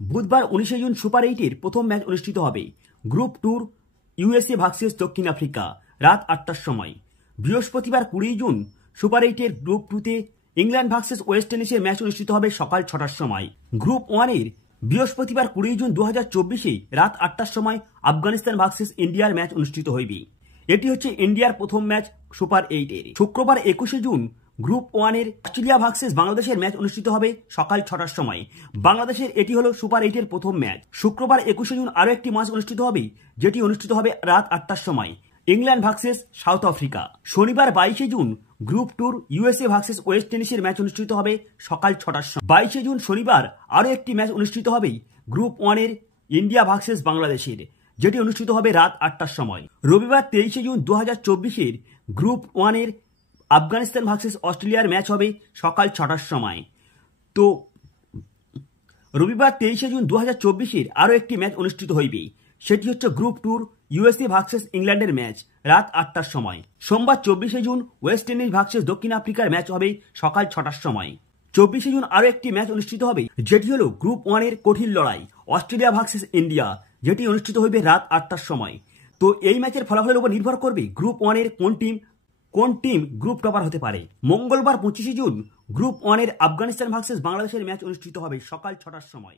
বুধবার 19 June super 8-এর প্রথম match অনুষ্ঠিত হবে। গ্রুপ টুর ইউএসএ ভার্সেস দক্ষিণ আফ্রিকা রাত 8টার সময়। বৃহস্পতিবার 20 জুন সুপার 8-এর গ্রুপ 2-তে ইংল্যান্ড ভার্সেস ওয়েস্ট ইন্ডিজের ম্যাচ অনুষ্ঠিত হবে সকাল 6টার সময়। গ্রুপ 1-এর বৃহস্পতিবার 20 জুন 2024-এ রাত 8টার সময় আফগানিস্তান ভার্সেস ইন্ডিয়ার ম্যাচ অনুষ্ঠিত হইবে। এটি হচ্ছে ইন্ডিয়ার প্রথম ম্যাচ সুপার 8-এর। শুক্রবার 21 জুন গ্রুপ 1-এর অস্ট্রেলিয়া ভার্সেস বাংলাদেশের ম্যাচ অনুষ্ঠিত হবে সকাল 6টার সময়। বাংলাদেশের এটি হলো সুপার 8-এর প্রথম ম্যাচ। শুক্রবার 21 জুন আরও একটি ম্যাচ অনুষ্ঠিত হবে, যেটি অনুষ্ঠিত হবে রাত 8টার সময়, ইংল্যান্ড ভার্সেস সাউথ আফ্রিকা। শনিবার 22 জুন গ্রুপ টুর ইউএসএ ভার্সেস ওয়েস্ট ইন্ডিজের ম্যাচ অনুষ্ঠিত হবে সকাল 6টার সময়। 22 জুন শনিবার আরও একটি ম্যাচ অনুষ্ঠিত হবে গ্রুপ 1-এর ইন্ডিয়া ভার্সেস বাংলাদেশের, যেটি অনুষ্ঠিত হবে রাত 8টার সময়। রবিবার 23 জুন 2024-এর গ্রুপ 1-এর আফগানিস্তান ভার্সেস অস্ট্রেলিয়ার ম্যাচ হবে সকাল 6টার সময়। তো রবিবার 23 জুন 2024-এর আরও একটি ম্যাচ অনুষ্ঠিত হইবে, সেটি হচ্ছে গ্রুপ টুর ইউএসএ ভার্সেস ইংল্যান্ডের ম্যাচ রাত 8টার সময়। সোমবার 24 জুন ওয়েস্ট ইন্ডিজ ভার্সেস দক্ষিণ আফ্রিকার ম্যাচ হবে সকাল 6টার সময়। 24 জুন আরও একটি ম্যাচ অনুষ্ঠিত হবে, যেটি হলো গ্রুপ 1-এর কঠিন লড়াই অস্ট্রেলিয়া ভার্সেস ইন্ডিয়া, যেটি অনুষ্ঠিত হইবে রাত 8টার সময়। তো এই ম্যাচের ফলাফলের উপর নির্ভর করবে গ্রুপ 1-এর কোন টিম গ্রুপ টপার হতে পারে। মঙ্গলবার 25 জুন গ্রুপ 1-এর আফগানিস্তান ভার্সেস বাংলাদেশের ম্যাচ অনুষ্ঠিত হবে সকাল 6টার সময়।